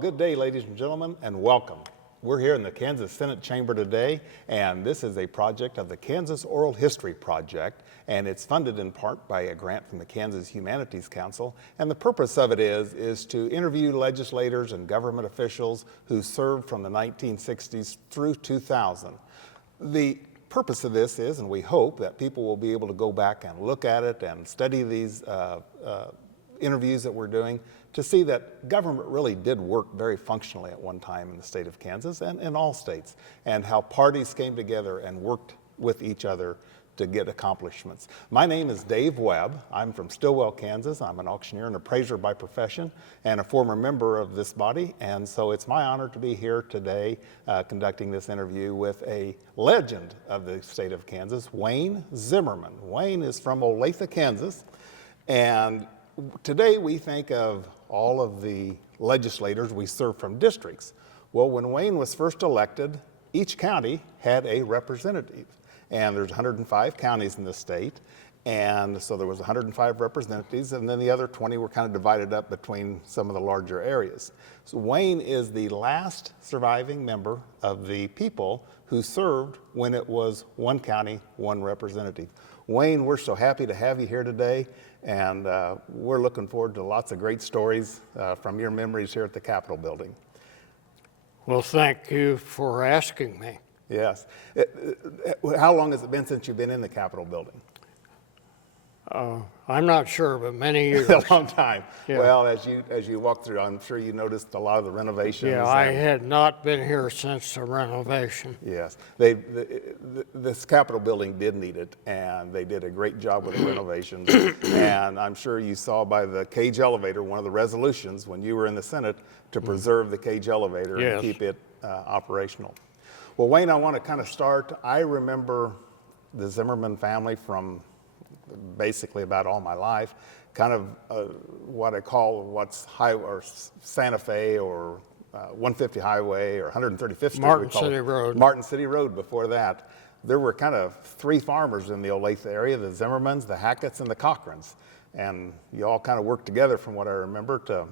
good day, ladies and gentlemen, and welcome. We're here in the Kansas Senate Chamber today, and this is a project of the Kansas Oral History Project, and it's funded in part by a grant from the Kansas Humanities Council. And the purpose of it is to interview legislators and government officials who served from the 1960s through 2000. The purpose of this is, and we hope that people will be able to go back and look at it and study these interviews that we're doing to see that government really did work very functionally at one time in the state of Kansas and in all states, and how parties came together and worked with each other to get accomplishments. My name is Dave Webb. I'm from Stillwell, Kansas. I'm an auctioneer and appraiser by profession and a former member of this body, and so it's my honor to be here today conducting this interview with a legend of the state of Kansas, Wayne Zimmerman. Wayne is from Olathe, Kansas, and today we think of all of the legislators we serve from districts. Well, when Wayne was first elected, each county had a representative. And there's 105 counties in the state, and so there was 105 representatives, and then the other 20 were kind of divided up between some of the larger areas. So Wayne is the last surviving member of the people who served when it was one county, one representative. Wayne, we're so happy to have you here today, and we're looking forward to lots of great stories from your memories here at the Capitol building. Well, thank you for asking me. Yes. How long has it been since you've been in the Capitol building? I'm not sure, but many years. A long time. Yeah. Well, as you walk through, I'm sure you noticed a lot of the renovations. Yeah, I had not been here since the renovation. Yes. This Capitol building did need it, and they did a great job with the renovations. And I'm sure you saw by the cage elevator, one of the resolutions when you were in the Senate to preserve the cage elevator and keep it operational. Well, Wayne, I want to kind of start. I remember the Zimmerman family from basically about all my life, kind of what I call Santa Fe or 150 Highway or 135th Street. Martin City Road. Martin City Road before that. There were kind of three farmers in the Olathe area, the Zimmermans, the Hacketts, and the Cochrans. And you all kind of worked together, from what I remember, to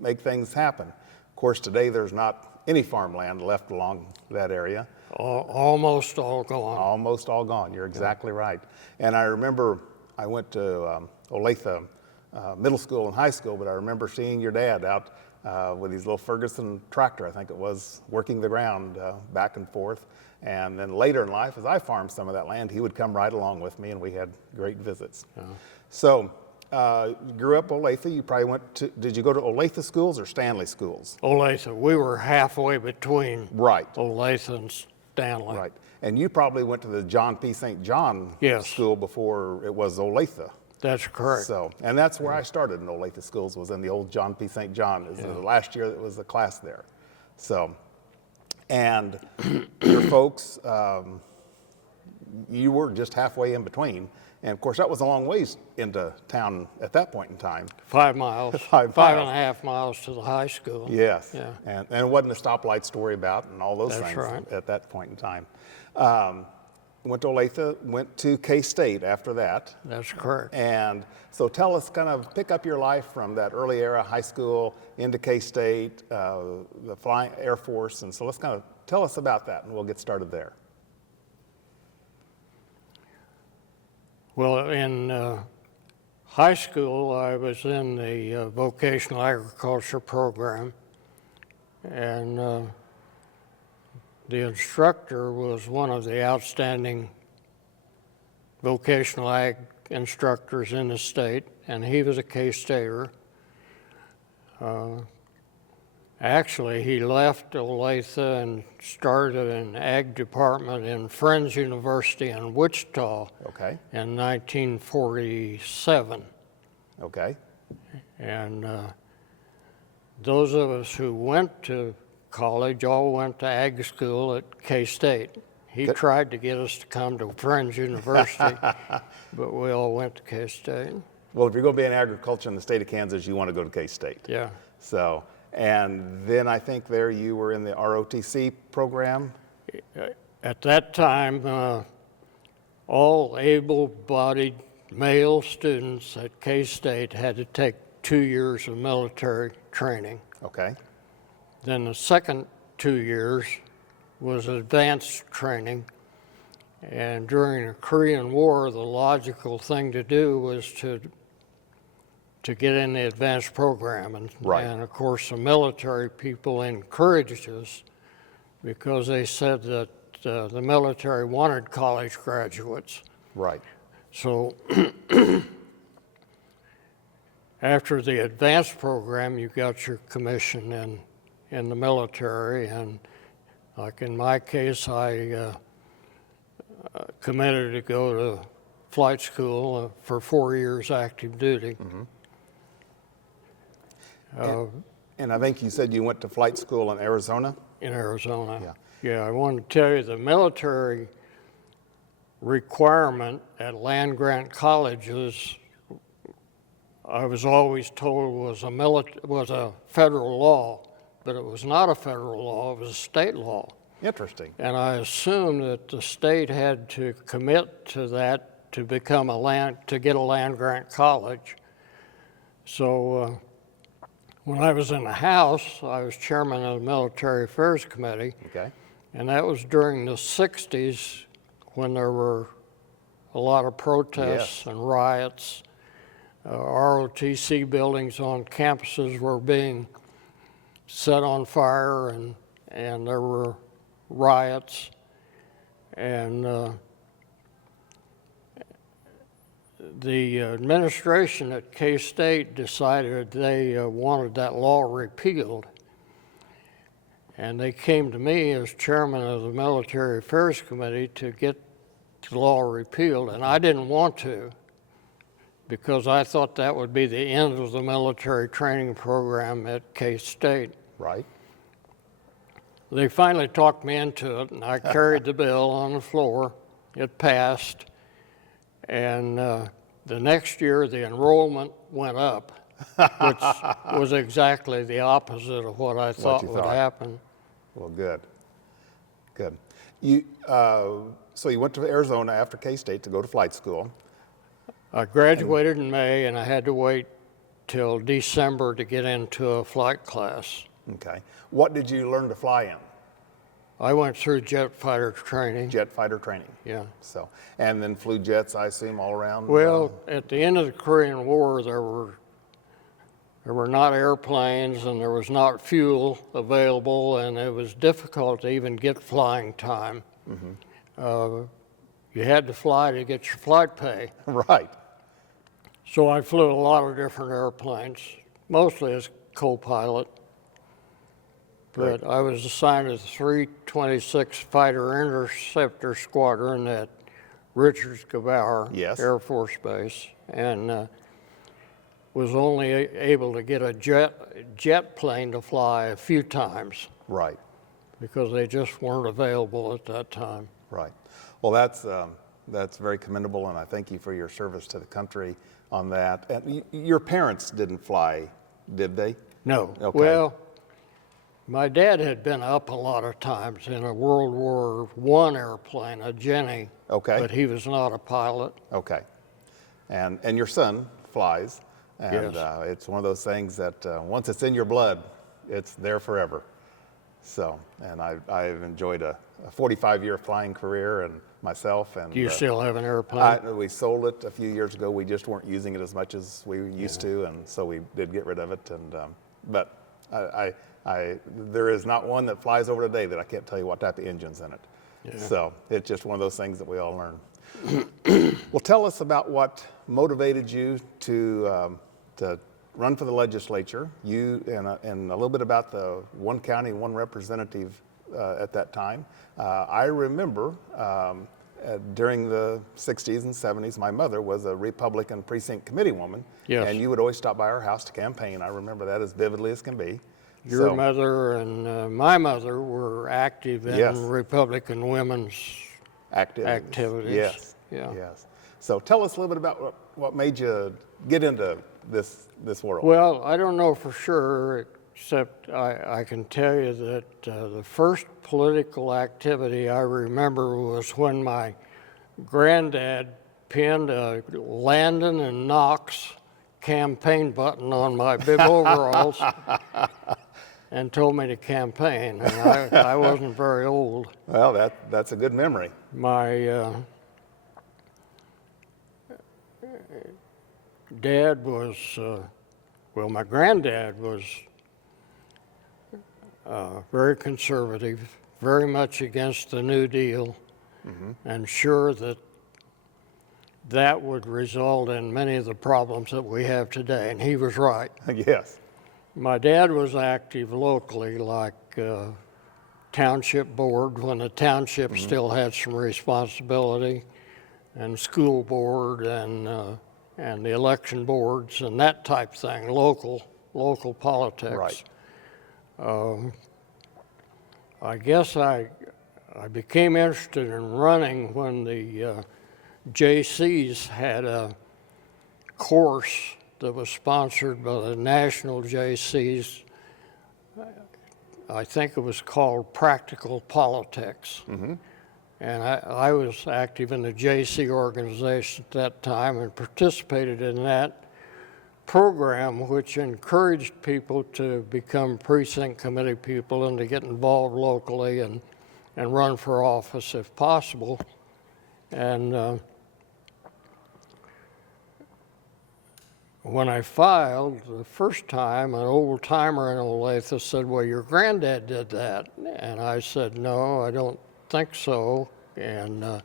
make things happen. Of course, today there's not any farmland left along that area. Almost all gone. Almost all gone. You're exactly right. And I remember I went to Olathe middle school and high school, but I remember seeing your dad out with his little Ferguson tractor, I think it was, working the ground back and forth. And then later in life, as I farmed some of that land, he would come right along with me, and we had great visits. So, you grew up Olathe. You probably did you go to Olathe schools or Stanley schools? Olathe. We were halfway between Olathe and Stanley. Right. And you probably went to the John P. St. John school before it was Olathe. That's correct. So, and that's where I started in Olathe schools, was in the old John P. St. John. It was the last year that was the class there. So, and your folks, you were just halfway in between. And of course, that was a long ways into town at that point in time. 5 miles. 5.5 miles to the high school. Yes. Yeah. And it wasn't a stoplight story about and all those things at that point in time. Went to Olathe, went to K-State after that. That's correct. And so tell us, kind of pick up your life from that early era, high school, into K-State, the Flying Air Force. And so let's kind of tell us about that, and we'll get started there. Well, in high school, I was in the vocational agriculture program, and the instructor was one of the outstanding vocational ag instructors in the state, and he was a K-Stater. Actually, he left Olathe and started an ag department in Friends University in Wichita in 1947. Okay. And those of us who went to college all went to ag school at K-State. He tried to get us to come to Friends University, but we all went to K-State. Well, if you're going to be in agriculture in the state of Kansas, you want to go to K-State. Yeah. So. And then I think there you were in the ROTC program? At that time, all able-bodied male students at K-State had to take 2 years of military training. Okay. Then the second 2 years was advanced training. And during the Korean War, the logical thing to do was to get in the advanced program. Right. And of course, the military people encouraged us because they said that the military wanted college graduates. Right. So after the advanced program, you got your commission in the military. And like in my case, I committed to go to flight school for 4 years active duty. And I think you said you went to flight school in Arizona? In Arizona. Yeah. Yeah, I want to tell you the military requirement at land-grant colleges, I was always told was a federal law, but it was not a federal law, it was a state law. Interesting. And I assumed that the state had to commit to that to become to get a land-grant college. So when I was in the House, I was chairman of the Military Affairs Committee. Okay. And that was during the 60s when there were a lot of protests and riots. ROTC buildings on campuses were being set on fire, and there were riots. And the administration at K-State decided they wanted that law repealed. And they came to me as chairman of the Military Affairs Committee to get the law repealed, and I didn't want to because I thought that would be the end of the military training program at K-State. Right. They finally talked me into it, and I carried the bill on the floor. It passed, and the next year the enrollment went up, which was exactly the opposite of what I thought would happen. Well, good. Good. So you went to Arizona after K-State to go to flight school. I graduated in May, and I had to wait till December to get into a flight class. Okay. What did you learn to fly in? I went through jet fighter training. Jet fighter training. Yeah. So, and then flew jets, I assume, all around? Well, at the end of the Korean War, there were not airplanes, and there was not fuel available, and it was difficult to even get flying time. You had to fly to get your flight pay. Right. So I flew a lot of different airplanes, mostly as co-pilot. But I was assigned to the 326 Fighter Interceptor Squadron at Richards Gevaur Air Force Base, and was only able to get a jet plane to fly a few times. Right. Because they just weren't available at that time. Right. Well, that's very commendable, and I thank you for your service to the country on that. And your parents didn't fly, did they? No. Okay. Well, my dad had been up a lot of times in a World War I airplane, a Jenny. Okay. But he was not a pilot. Okay. And your son flies, and Yes. it's one of those things that once it's in your blood, it's there forever. So, and I've enjoyed a 45-year flying career, and myself. And do you still have an airplane? We sold it a few years ago. We just weren't using it as much as we used to, and so we did get rid of it. And but there is not one that flies over today that I can't tell you what type of engine's in it. Yeah. So it's just one of those things that we all learn. Well, tell us about what motivated you to run for the legislature. You and a little bit about the one county, one representative at that time. I remember during the 60s and 70s, my mother was a Republican precinct committee woman, and you would always stop by our house to campaign. I remember that as vividly as can be. Your mother and my mother were active in Republican women's activities. Yes. Yeah. Yes. So tell us a little bit about what made you get into this world. Well, I don't know for sure, except I can tell you that the first political activity I remember was when my granddad pinned a Landon and Knox campaign button on my bib overalls. and told me to campaign, and I wasn't very old. Well, that's a good memory. My dad was, well, my granddad was very conservative, very much against the New Deal, and sure that would result in many of the problems that we have today, and he was right. Yes. My dad was active locally, like township board, when the township still had some responsibility, and school board, and the election boards, and that type thing, local politics. Right. I guess I became interested in running when the JCs had a course that was sponsored by the national JCs. I think it was called Practical Politics. And I was active in the JC organization at that time and participated in that program, which encouraged people to become precinct committee people and to get involved locally and run for office if possible. And when I filed the first time, an old timer in Olathe said, "Well, your granddad did that." And I said, "No, I don't think so." And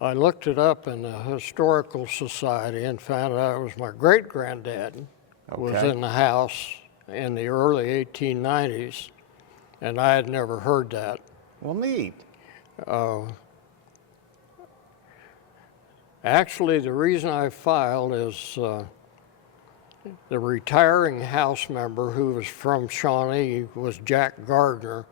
I looked it up in the Historical Society and found out it was my great-granddad was Okay. in the House in the early 1890s, and I had never heard that. Well, neat. Actually, the reason I filed is the retiring House member who was from Shawnee was Jack Gardner,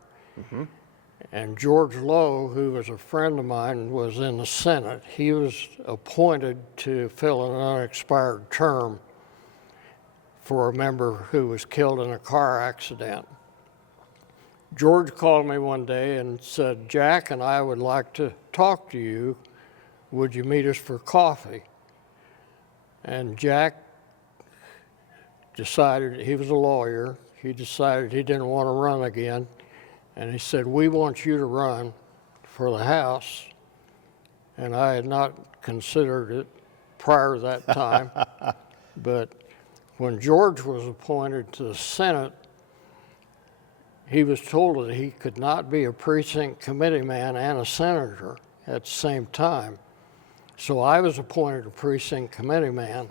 and George Lowe, who was a friend of mine, was in the Senate. He was appointed to fill an unexpired term for a member who was killed in a car accident. George called me one day and said, "Jack and I would like to talk to you. Would you meet us for coffee?" And Jack decided, he was a lawyer, he decided he didn't want to run again. And he said, "We want you to run for the House." And I had not considered it prior to that time. But when George was appointed to the Senate, he was told that he could not be a precinct committee man and a senator at the same time. So I was appointed a precinct committee man,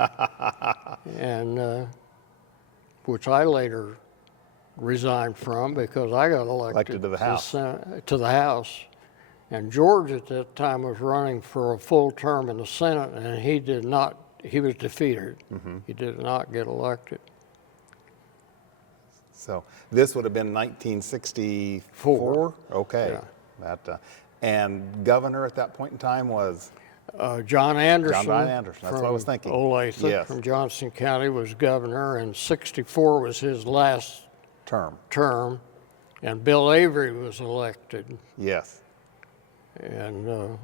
and which I later resigned from because I got elected to the House. to the House. And George at that time was running for a full term in the Senate, and he was defeated. He did not get elected. So this would have been 1964? Okay. Yeah. And governor at that point in time was? John Anderson. John Anderson, that's what I was thinking. Olathe, Yes. from Johnson County, was governor, and 64 was his last term, and Bill Avery was elected. Yes. And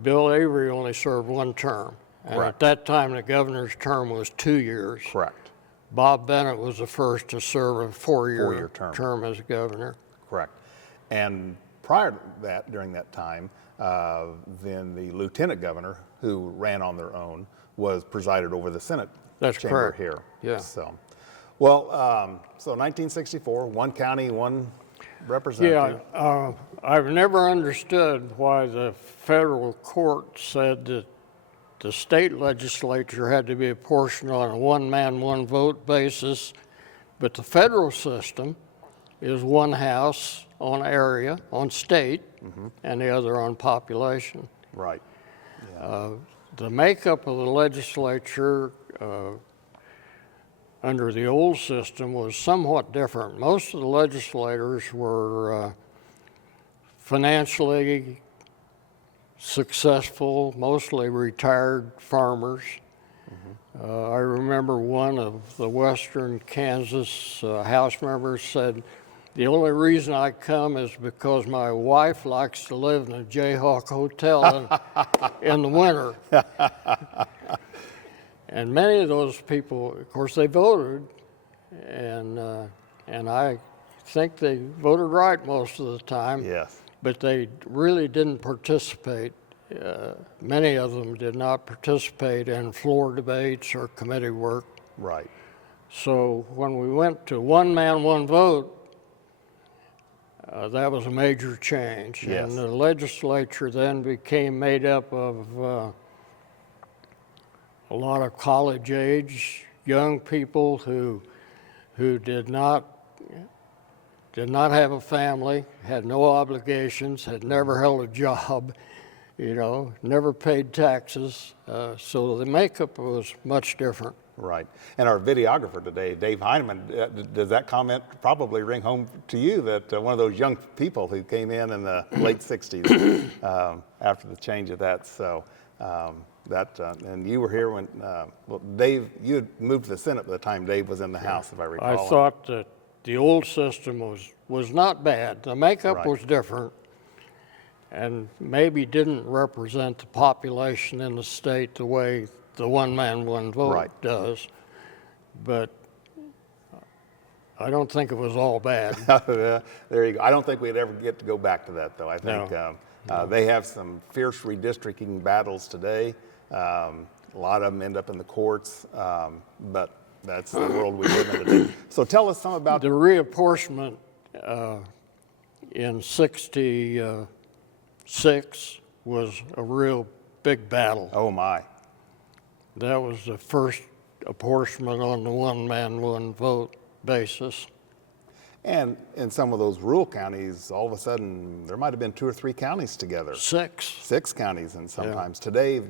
Bill Avery only served one term. And Correct. at that time, the governor's term was 2 years. Correct. Bob Bennett was the first to serve a four-year term as governor. Correct. And prior to that, during that time, then the lieutenant governor, who ran on their own, was presided over the Senate That's chamber correct. here. Yeah. So, well, so 1964, one county, one representative. Yeah, I've never understood why the federal court said that the state legislature had to be apportioned on a one-man, one-vote basis, but the federal system is one house on area, on state, and the other on population. Right. Yeah. The makeup of the legislature under the old system was somewhat different. Most of the legislators were financially successful, mostly retired farmers. I remember one of the Western Kansas House members said, "The only reason I come is because my wife likes to live in a Jayhawk hotel in the winter." And many of those people, of course, they voted, and I think they voted right most of the time. Yes. But they really didn't participate. Many of them did not participate in floor debates or committee work. Right. So when we went to one man, one vote, that was a major change. Yes. And the legislature then became made up of a lot of college age young people who did not have a family, had no obligations, had never held a job, never paid taxes. So the makeup was much different. Right. And our videographer today, Dave Heineman, does that comment probably ring home to you that one of those young people who came in the late 60s after the change of that? So and you were here when, Dave, you had moved to the Senate by the time Dave was in the House, if I recall. I thought that the old system was not bad. The makeup Right. was different and maybe didn't represent the population in the state the way the one man, one vote Right. does. But I don't think it was all bad. There you go. I don't think we'd ever get to go back to that, though. I think No. they have some fierce redistricting battles today. A lot of them end up in the courts, but that's the world we live in today. So tell us some about The reapportionment in '66 was a real big battle. Oh my. That was the first apportionment on the one man, one vote basis. And in some of those rural counties, all of a sudden, there might have been 2 or 3 counties together. 6. 6 counties, and sometimes today,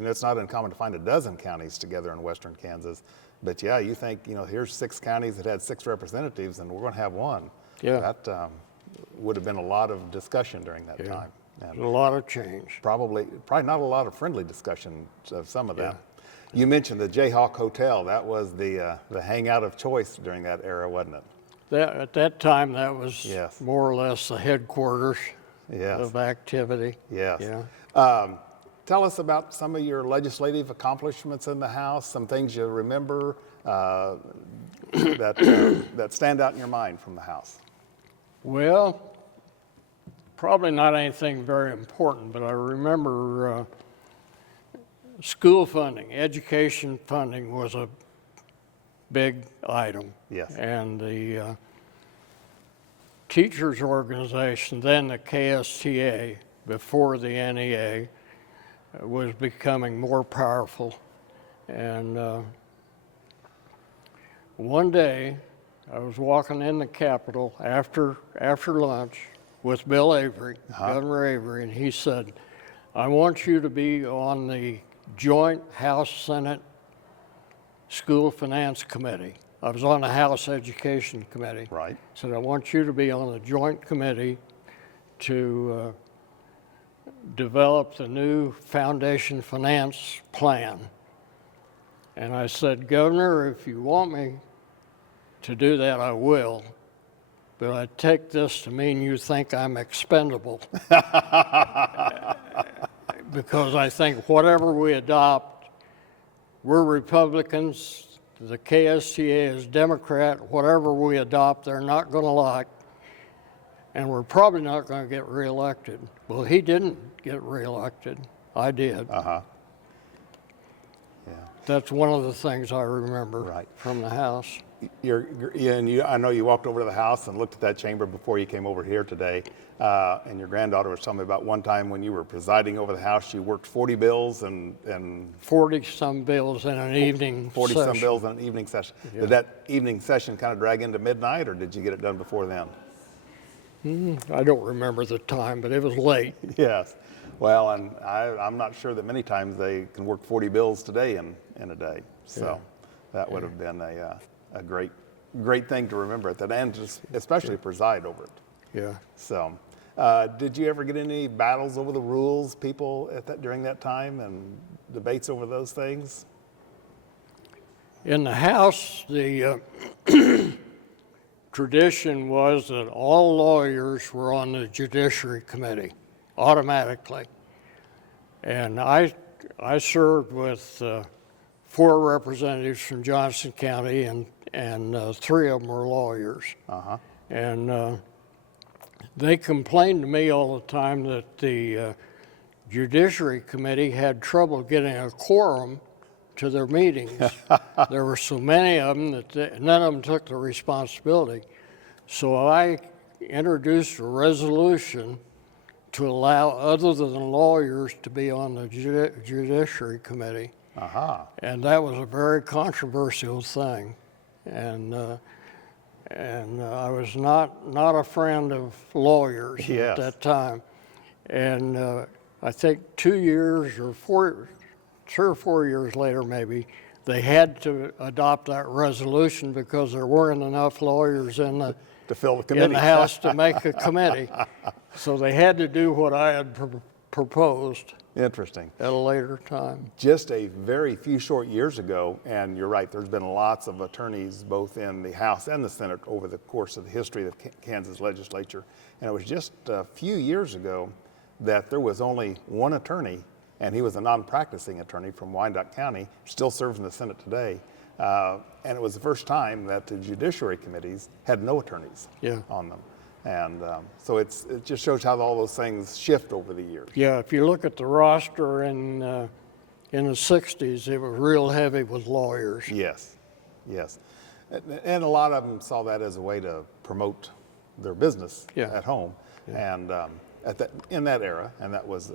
it's not uncommon to find a dozen counties together in western Kansas. But yeah, you think, here's 6 counties that had 6 representatives, and we're going to have 1. Yeah. That would have been a lot of discussion during that time. A lot of change. Probably not a lot of friendly discussion of some of that. You mentioned the Jayhawk Hotel. That was the hangout of choice during that era, wasn't it? At that time, that was Yes. more or less the headquarters Yes. of activity. Yes. Yeah. Tell us about some of your legislative accomplishments in the House, some things you remember that stand out in your mind from the House. Well, probably not anything very important, but I remember school funding, education funding was a big item. Yes. And the teachers organization, then the KSTA, before the NEA, was becoming more powerful. And one day, I was walking in the Capitol after lunch with Bill Avery, Governor Avery, and he said, I want you to be on the joint House-Senate School Finance Committee. I was on the House Education Committee. Right. Said, I want you to be on the joint committee to develop the new foundation finance plan. And I said, Governor, if you want me to do that, I will. But I take this to mean you think I'm expendable. Because I think whatever we adopt, we're Republicans, the KSTA is Democrat, whatever we adopt, they're not going to like, and we're probably not going to get reelected. Well, he didn't get reelected. I did. Yeah. That's one of the things I remember from the House. I know you walked over to the House and looked at that chamber before you came over here today. And your granddaughter was telling me about one time when you were presiding over the House, you worked 40 bills and 40-some bills in an evening 40-some bills in an evening session. Yeah. Did that evening session kind of drag into midnight, or did you get it done before then? I don't remember the time, but it was late. Yes. Well, and I'm not sure that many times they can work 40 bills today in a day. So that would have been a great thing to remember at that end, just especially preside over it. Yeah. So, did you ever get any battles over the rules, people during that time, and debates over those things? In the House, the tradition was that all lawyers were on the Judiciary Committee automatically. And I served with 4 representatives from Johnson County and and 3 of them were lawyers. Uh-huh. And they complained to me all the time that the Judiciary Committee had trouble getting a quorum to their meetings. There were so many of them that none of them took the responsibility. So I introduced a resolution to allow other than lawyers to be on the Judiciary Committee. Uh-huh. And that was a very controversial thing. And I was not a friend of lawyers Yes. at that time. And I think 2 years or 3 or 4 years later, maybe, they had to adopt that resolution because there weren't enough lawyers in the To fill the committee. House to make a committee. So they had to do what I had proposed Interesting. at a later time. Just a very few short years ago, and you're right, there's been lots of attorneys both in the House and the Senate over the course of the history of the Kansas legislature. And it was just a few years ago that there was only one attorney, and he was a non-practicing attorney from Wyandotte County, still serves in the Senate today. And it was the first time that the judiciary committees had no attorneys on them. And so it just shows how all those things shift over the years. Yeah, if you look at the roster in the 60s, it was real heavy with lawyers. Yes, yes. And a lot of them saw that as a way to promote their business at home. And in that era, and that was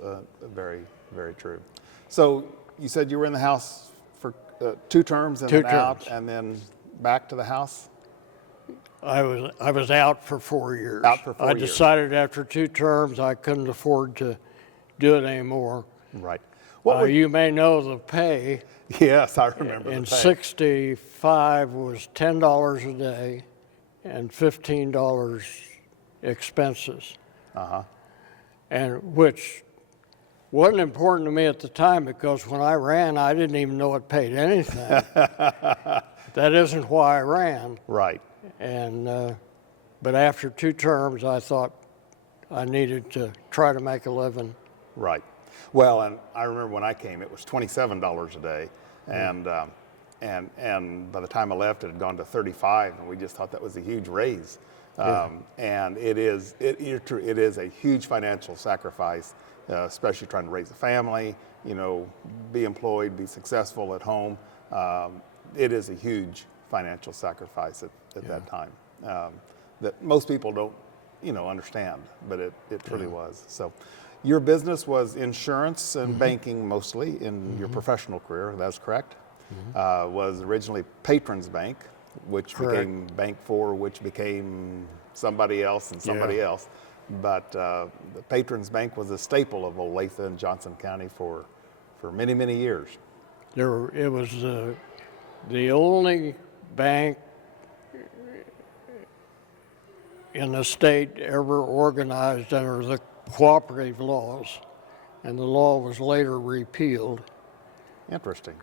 very, very true. So you said you were in the House for 2 terms and then out, and then back to the House? I was out for 4 years. Out for 4 years. I decided after 2 terms I couldn't afford to do it anymore. Right. You may know the pay. Yes, I remember In the pay. '65 was $10 a day and $15 expenses. Uh-huh. And which wasn't important to me at the time because when I ran, I didn't even know it paid anything. That isn't why I ran. Right. And but after 2 terms, I thought I needed to try to make a living. Right. Well, and I remember when I came, it was $27 a day, and by the time I left, it had gone to 35, and we just thought that was a huge raise. And it is a huge financial sacrifice, especially trying to raise a family, be employed, be successful at home. It is a huge financial sacrifice at that time that most people don't, understand, but it truly was. So your business was insurance and banking mostly in your professional career, that's correct? Was originally Patrons Bank, which became Bank 4, which became somebody else and somebody else. But the Patrons Bank was a staple of Olathe and Johnson County for many, many years. It was the only bank in the state ever organized under the cooperative laws, and the law was later repealed. Interesting.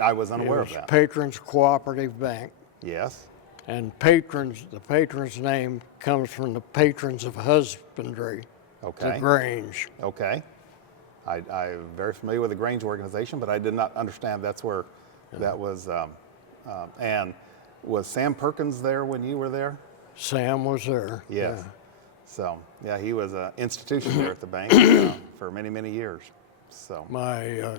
I was unaware of that. Patrons Cooperative Bank. Yes. And the patron's name comes from the patrons of husbandry, Okay. the Grange. Okay. I'm very familiar with the Grange organization, but I did not understand that's where that was. And was Sam Perkins there when you were there? Sam was there. Yes. So, he was an institution there at the bank for many, many years. So My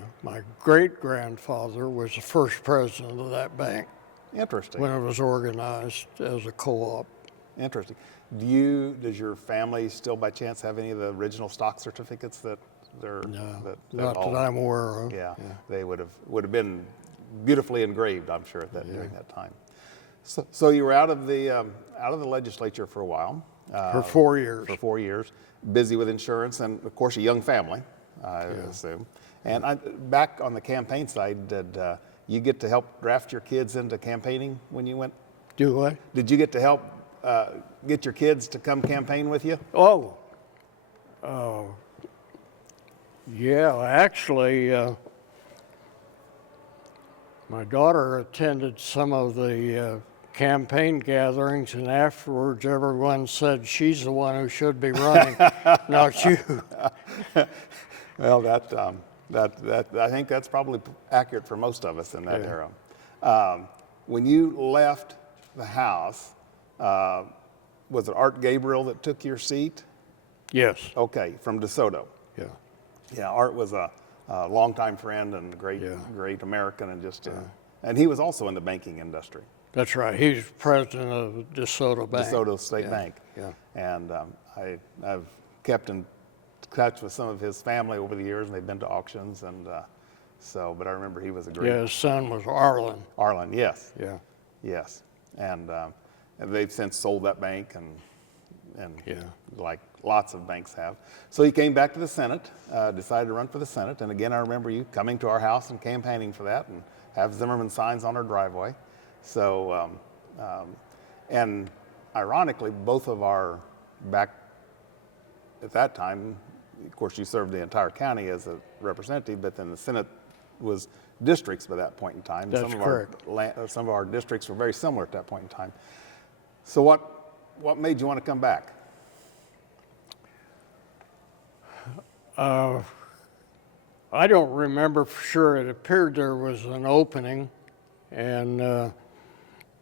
great-grandfather was the first president of that bank interesting. when it was organized as a co-op. Interesting. Does your family still by chance have any of the original stock certificates that they're Not that I'm aware of. Yeah, they would have been beautifully engraved, I'm sure, during that time. So you were out of the legislature for a while. For 4 years. For 4 years, busy with insurance and, of course, a young family, I assume. And back on the campaign side, did you get to help draft your kids into campaigning when you went? Do what? Did you get to help get your kids to come campaign with you? Yeah, actually, my daughter attended some of the campaign gatherings, and afterwards everyone said she's the one who should be running, not you. Well, I think that's probably accurate for most of us in that era. When you left the House, was it Art Gabriel that took your seat? Yes. Okay, from DeSoto. Yeah. Yeah, Art was a longtime friend and a great, Yeah. great American, and and he was also in the banking industry, That's right. He's president of DeSoto Bank. DeSoto State Yeah. Bank. Yeah. And I've kept in touch with some of his family over the years, and they've been to auctions, and but I remember he was a great. Yeah, his son was Arlen. Arlen, yes, Yeah. yes, and they've since sold that bank, and Yeah. like lots of banks have. So he came back to the Senate, decided to run for the Senate, and again I remember you coming to our house and campaigning for that, and have Zimmerman signs on our driveway. So, and ironically, both of our back at that time, of course, you served the entire county as a representative, but then the Senate was districts by that point in time. That's correct. Some of our districts were very similar at that point in time. So what made you want to come back? I don't remember for sure. It appeared there was an opening, and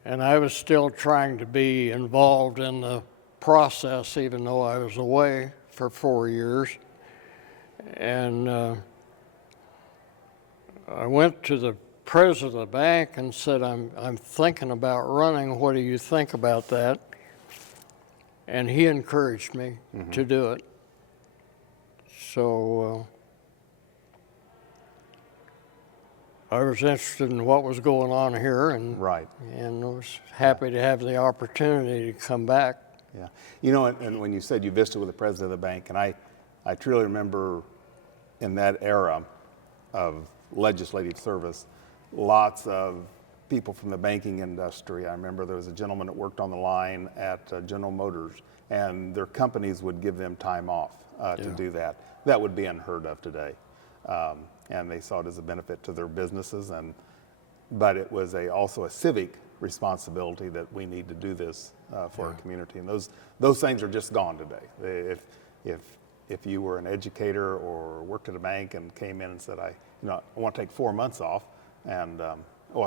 I was still trying to be involved in the process, even though I was away for 4 years. And I went to the president of the bank and said, I'm thinking about running. What do you think about that? And he encouraged me to do it. So I was interested in what was going on here, and Right. and was happy to have the opportunity to come back. Yeah. You know, and when you said you visited with the president of the bank, and I truly remember in that era of legislative service, lots of people from the banking industry. I remember there was a gentleman that worked on the line at General Motors, and their companies would give them time off to do that. That would be unheard of today. And they saw it as a benefit to their businesses, but it was also a civic responsibility that we need to do this for our community. And those things are just gone today. If you were an educator or worked at a bank and came in and said, I want to take 4 months off, and I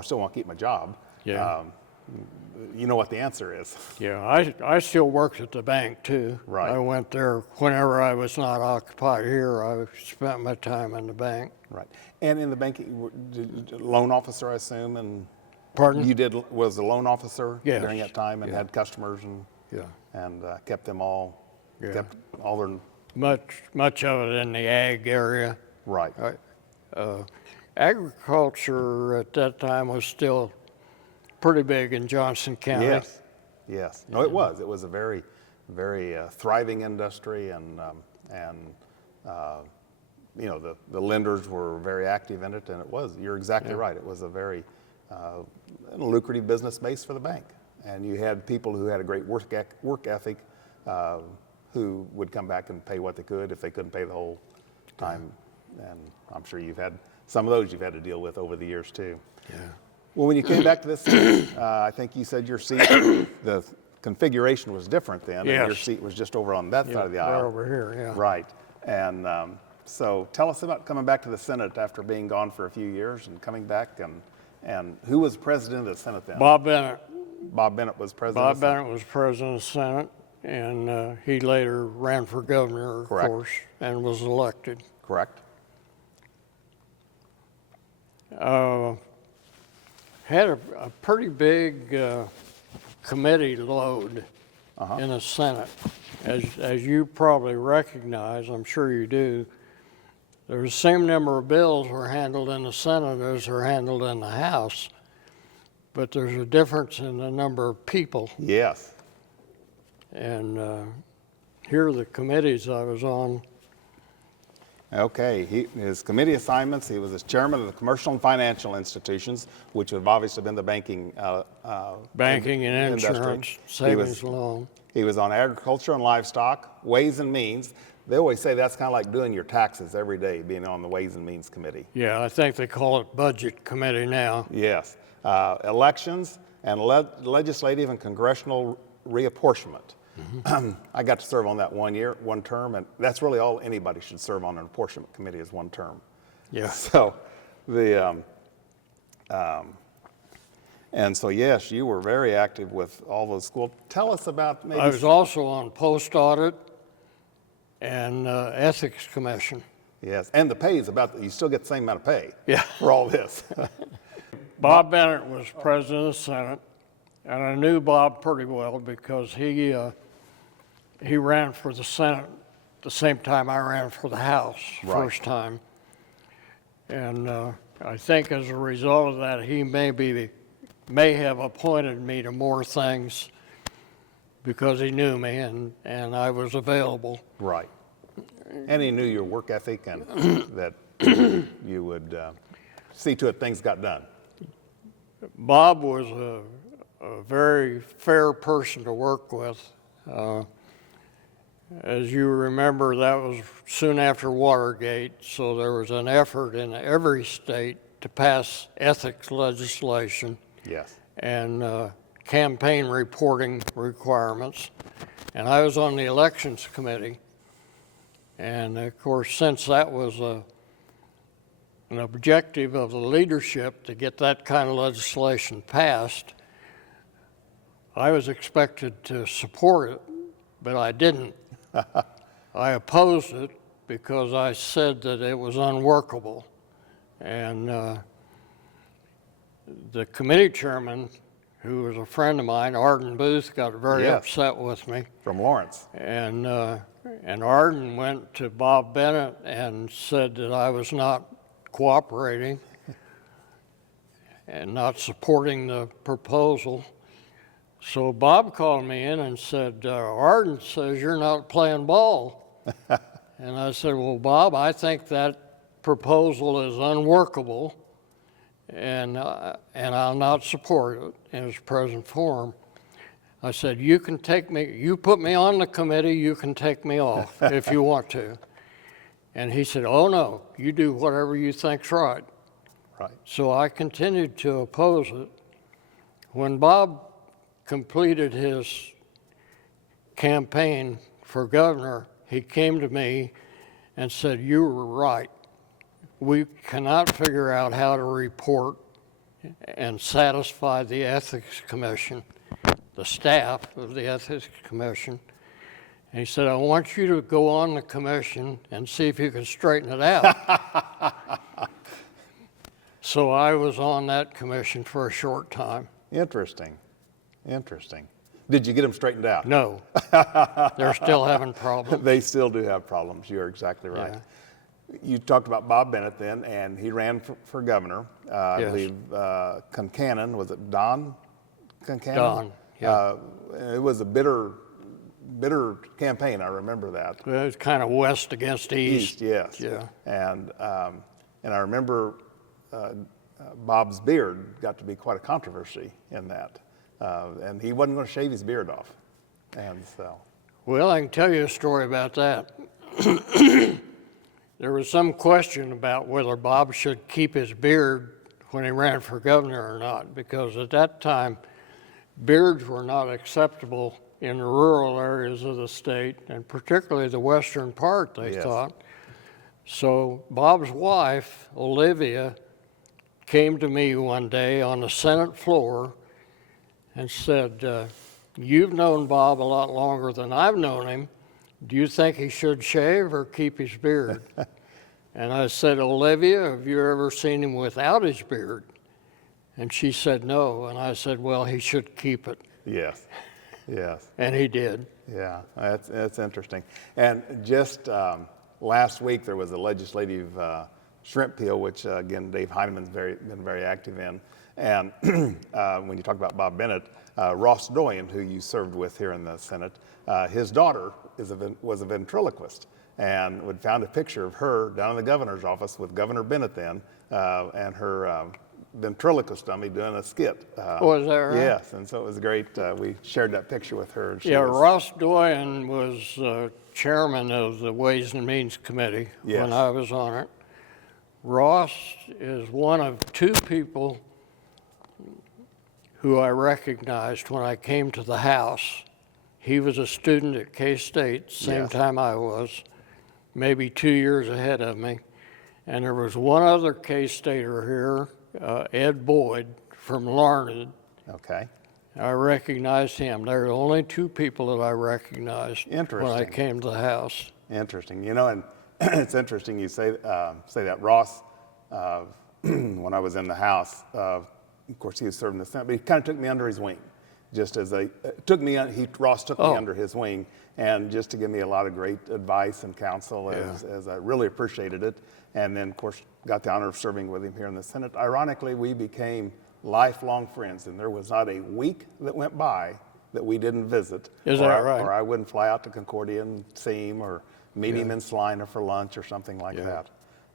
still want to keep my job. Yeah. You know what the answer is. Yeah, I still worked at the bank too. Right. I went there whenever I was not occupied here. I spent my time in the bank. Right. And in the banking, loan officer, I assume, and Pardon? you was a loan officer Yes. during that time, and Yeah. had customers and kept them all, Yeah. kept all their, Much of it in the ag area. right. Agriculture at that time was still pretty big in Johnson County. Yes, yes. No, it was. It was a very, very thriving industry, and the lenders were very active in it, and it was. You're exactly right. It was a very lucrative business base for the bank, and you had people who had a great work ethic, who would come back and pay what they could if they couldn't pay the whole time. And I'm sure you've had some of those you've had to deal with over the years too. Yeah. Well, when you came back to this seat, I think you said your seat, the configuration was different then, and your Yes. seat was just over on that side of the Right aisle. over here, yeah. Right. And so tell us about coming back to the Senate after being gone for a few years and coming back, and who was president of the Senate then? Bob Bennett. Bob Bennett was president Bob of the Senate. Bennett was president of the Senate, and he later ran for governor, of Correct. course, and was elected. Correct. Had a pretty big committee load in the Senate. As you probably recognize, I'm sure you do, there's the same number of bills were handled in the Senate as are handled in the House, but there's a difference in the number of people. Yes. And here are the committees I was on. Okay, his committee assignments, he was as chairman of the commercial and financial institutions, which have obviously been the banking Banking and industry. insurance, savings and loan. He was on agriculture and livestock, ways and means. They always say that's kind of like doing your taxes every day, being on the Ways and Means Committee. Yeah, I think they call it Budget Committee now. Yes. Elections and legislative and congressional reapportionment. I got to serve on that 1 year, one term, and that's really all anybody should serve on an apportionment committee is one term. Yeah. So And so, yes, you were very active with all those schools. Tell us about maybe. I was also on post audit and ethics commission. Yes, and the pay is about, you still get the same amount of pay. Yeah. For all this. Bob Bennett was president of the Senate, and I knew Bob pretty well because he ran for the Senate the same time I ran for the House, Right. first time. And I think as a result of that, he may have appointed me to more things because he knew me and I was available. Right. And he knew your work ethic and that you would see to it things got done. Bob was a very fair person to work with. As you remember, that was soon after Watergate, so there was an effort in every state to pass ethics legislation Yes. and campaign reporting requirements. And I was on the elections committee. And of course, since that was an objective of the leadership to get that kind of legislation passed, I was expected to support it, but I didn't. I opposed it because I said that it was unworkable. And the committee chairman, who was a friend of mine, Arden Booth, got very Yes. upset with me. From Lawrence. And Arden went to Bob Bennett and said that I was not cooperating and not supporting the proposal. So Bob called me in and said, Arden says you're not playing ball. And I said, well, Bob, I think that proposal is unworkable and I'll not support it in its present form. I said, you can take me, you put me on the committee, you can take me off if you want to. And he said, oh no, you do whatever you think's right. Right. So I continued to oppose it. When Bob completed his campaign for governor, he came to me and said, you were right. We cannot figure out how to report and satisfy the Ethics Commission, the staff of the Ethics Commission. And he said, I want you to go on the commission and see if you can straighten it out. So I was on that commission for a short time. Interesting. Interesting. Did you get them straightened out? No, they're still having problems. They still do have problems. You're exactly right. Yeah. You talked about Bob Bennett then, and he ran for governor. I Yes. believe Concannon, was it Don Concannon? Don, yeah. It was a bitter campaign. I remember that. It was kind of west against east. Yes. Yeah. And I remember Bob's beard got to be quite a controversy in that. And he wasn't going to shave his beard off. And so. Well, I can tell you a story about that. There was some question about whether Bob should keep his beard when he ran for governor or not, because at that time, beards were not acceptable in the rural areas of the state, and particularly the western part, they Yes. thought. So Bob's wife, Olivia, came to me one day on the Senate floor and said, you've known Bob a lot longer than I've known him. Do you think he should shave or keep his beard? And I said, Olivia, have you ever seen him without his beard? And she said no. And I said, well, he should keep it. Yes. Yes. And he did. Yeah, that's interesting. And just last week there was a legislative shrimp peel, which again Dave Heinemann's been very active in. And when you talk about Bob Bennett, Ross Doyen, who you served with here in the Senate, his daughter was a ventriloquist, and we found a picture of her down in the governor's office with Governor Bennett then, and her ventriloquist dummy doing a skit. Was that right? Yes, and so it was great. We shared that picture with her. And she Yeah, was, Ross Doyen was chairman of the Ways and Means Committee Yes. when I was on it. Ross is one of two people who I recognized when I came to the House. He was a student at K-State, same Yes. time I was, maybe 2 years ahead of me. And there was one other K-Stater here, Ed Boyd from Larned, Okay. I recognized him. There are only two people that I recognized when I Interesting. came to the house. Interesting. You know, and it's interesting you say that. Ross, when I was in the House, of course, he was serving the Senate, but he kind of took me under his wing. Just as Ross took me under his wing, and just to give me a lot of great advice and counsel, as I really appreciated it. And then, of course, got the honor of serving with him here in the Senate. Ironically, we became lifelong friends, and there was not a week that went by that we didn't visit. Is that right? Or I wouldn't fly out to Concordia and see him, or meet him in Salina for lunch or something like that.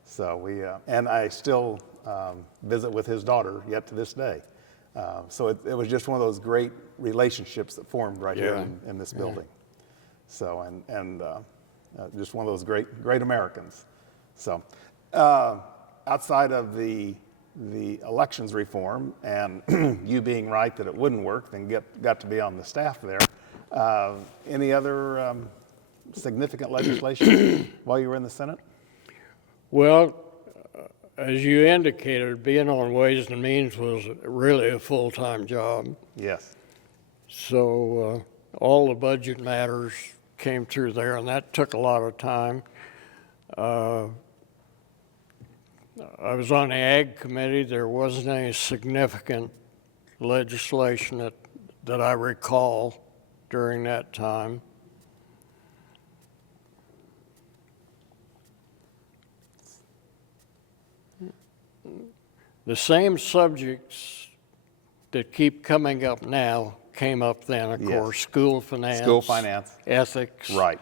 So and I still visit with his daughter yet to this day. So it was just one of those great relationships that formed right here in this building. So, and just one of those great Americans. So, outside of the elections reform and you being right that it wouldn't work, then got to be on the staff there. Any other significant legislation while you were in the Senate? Well, as you indicated, being on Ways and Means was really a full-time job. Yes. So all the budget matters came through there, and that took a lot of time. I was on the Ag Committee. There wasn't any significant legislation that I recall during that time. The same subjects that keep coming up now came up then, of course. School finance. Ethics. Right.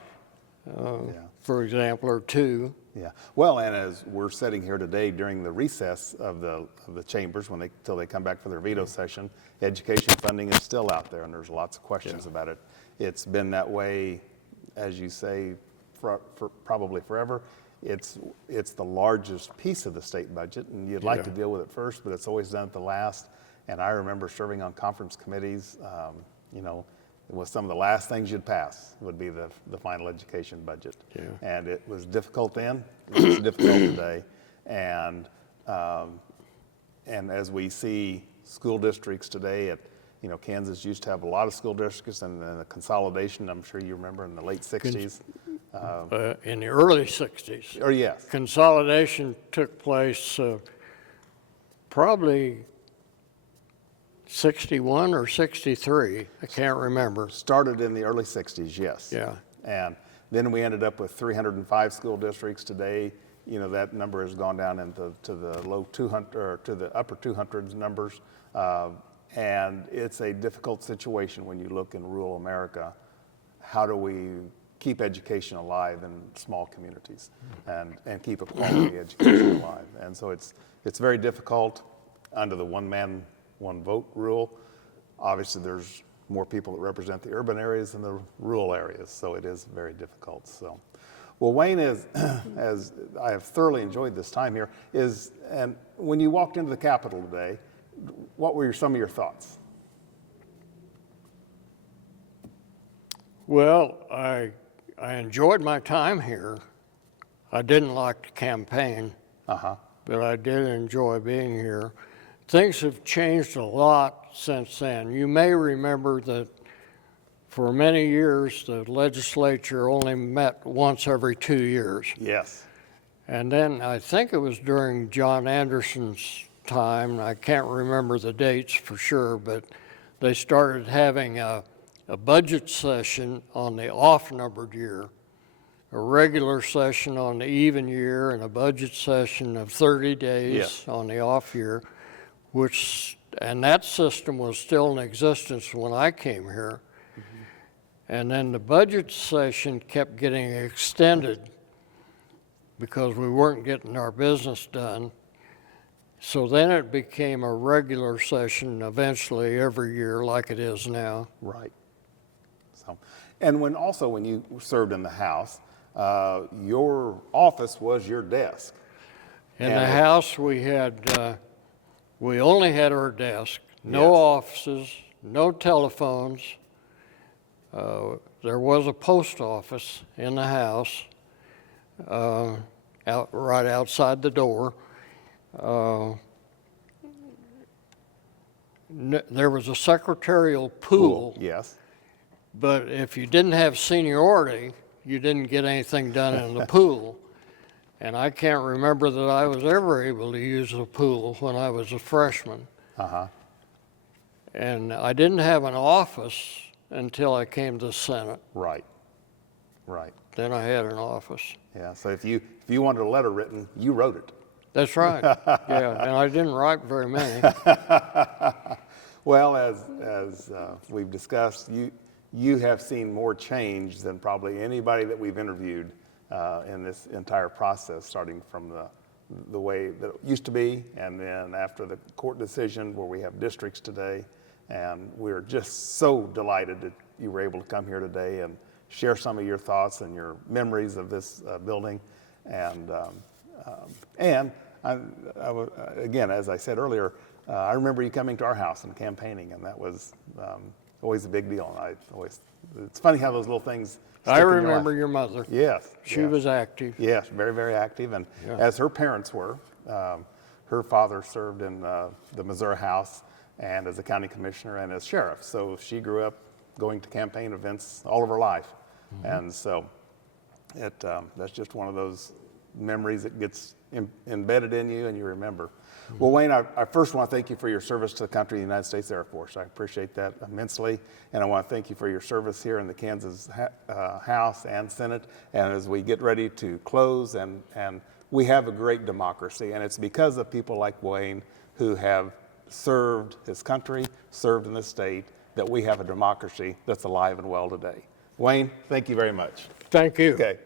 For example, or two. Yeah. Well, and as we're sitting here today during the recess of the chambers, till they come back for their veto session, education funding is still out there, and there's lots of questions about it. It's been that way, as you say, for probably forever. It's the largest piece of the state budget, and you'd like to deal with it first, but it's always done at the last. And I remember serving on conference committees. It was some of the last things you'd pass would be the final education budget. And it was difficult then, it's difficult today. And as we see school districts today, Kansas used to have a lot of school districts, and then the consolidation, I'm sure you remember, in the late 60s. In the early 60s. Or yes. Consolidation took place probably 61 or 63, I can't remember. Started in the early 60s, yes. Yeah. And then we ended up with 305 school districts. Today, that number has gone down to the low 200 or to the upper 200s numbers. And it's a difficult situation when you look in rural America. How do we keep education alive in small communities and keep a quality education alive? And so it's very difficult under the one man, one vote rule. Obviously, there's more people that represent the urban areas than the rural areas, so it is very difficult. So, well, Wayne, as I have thoroughly enjoyed this time here, and when you walked into the Capitol today, what were some of your thoughts? Well, I enjoyed my time here. I didn't like to campaign, but I did enjoy being here. Things have changed a lot since then. You may remember that for many years, the legislature only met once every 2 years. Yes. And then I think it was during John Anderson's time, I can't remember the dates for sure, but they started having a budget session on the off-numbered year, a regular session on the even year, and a budget session of 30 days on the off year, and that system was still in existence when I came here. And then the budget session kept getting extended because we weren't getting our business done. So then it became a regular session eventually every year like it is now. Right. So, and when you served in the House, your office was your desk. In the House, we only had our desk, no offices, no telephones. There was a post office in the House, right outside the door. there was a secretarial pool, Yes. but if you didn't have seniority, you didn't get anything done in the pool. And I can't remember that I was ever able to use the pool when I was a freshman. Uh-huh. And I didn't have an office until I came to the Senate. Right. Right. Then I had an office. Yeah. So if you wanted a letter written, you wrote it. That's right. Yeah, and I didn't write very many. Well, as we've discussed, you have seen more change than probably anybody that we've interviewed in this entire process, starting from the way that it used to be, and then after the court decision where we have districts today. And we're just so delighted that you were able to come here today and share some of your thoughts and your memories of this building. And again, as I said earlier, I remember you coming to our house and campaigning, and that was always a big deal. And it's funny how those little things stick I in your remember life. your mother. Yes. She yes. was active. Yes, very, very active, and as her parents were. Her father served in the Missouri House and as a county commissioner and as sheriff. So she grew up going to campaign events all of her life. And so that's just one of those memories that gets embedded in you and you remember. Well, Wayne, I first want to thank you for your service to the country, the United States Air Force. I appreciate that immensely. And I want to thank you for your service here in the Kansas House and Senate. And as we get ready to close, and we have a great democracy, and it's because of people like Wayne who have served his country, served in this state, that we have a democracy that's alive and well today. Wayne, thank you very much. Thank you. Okay.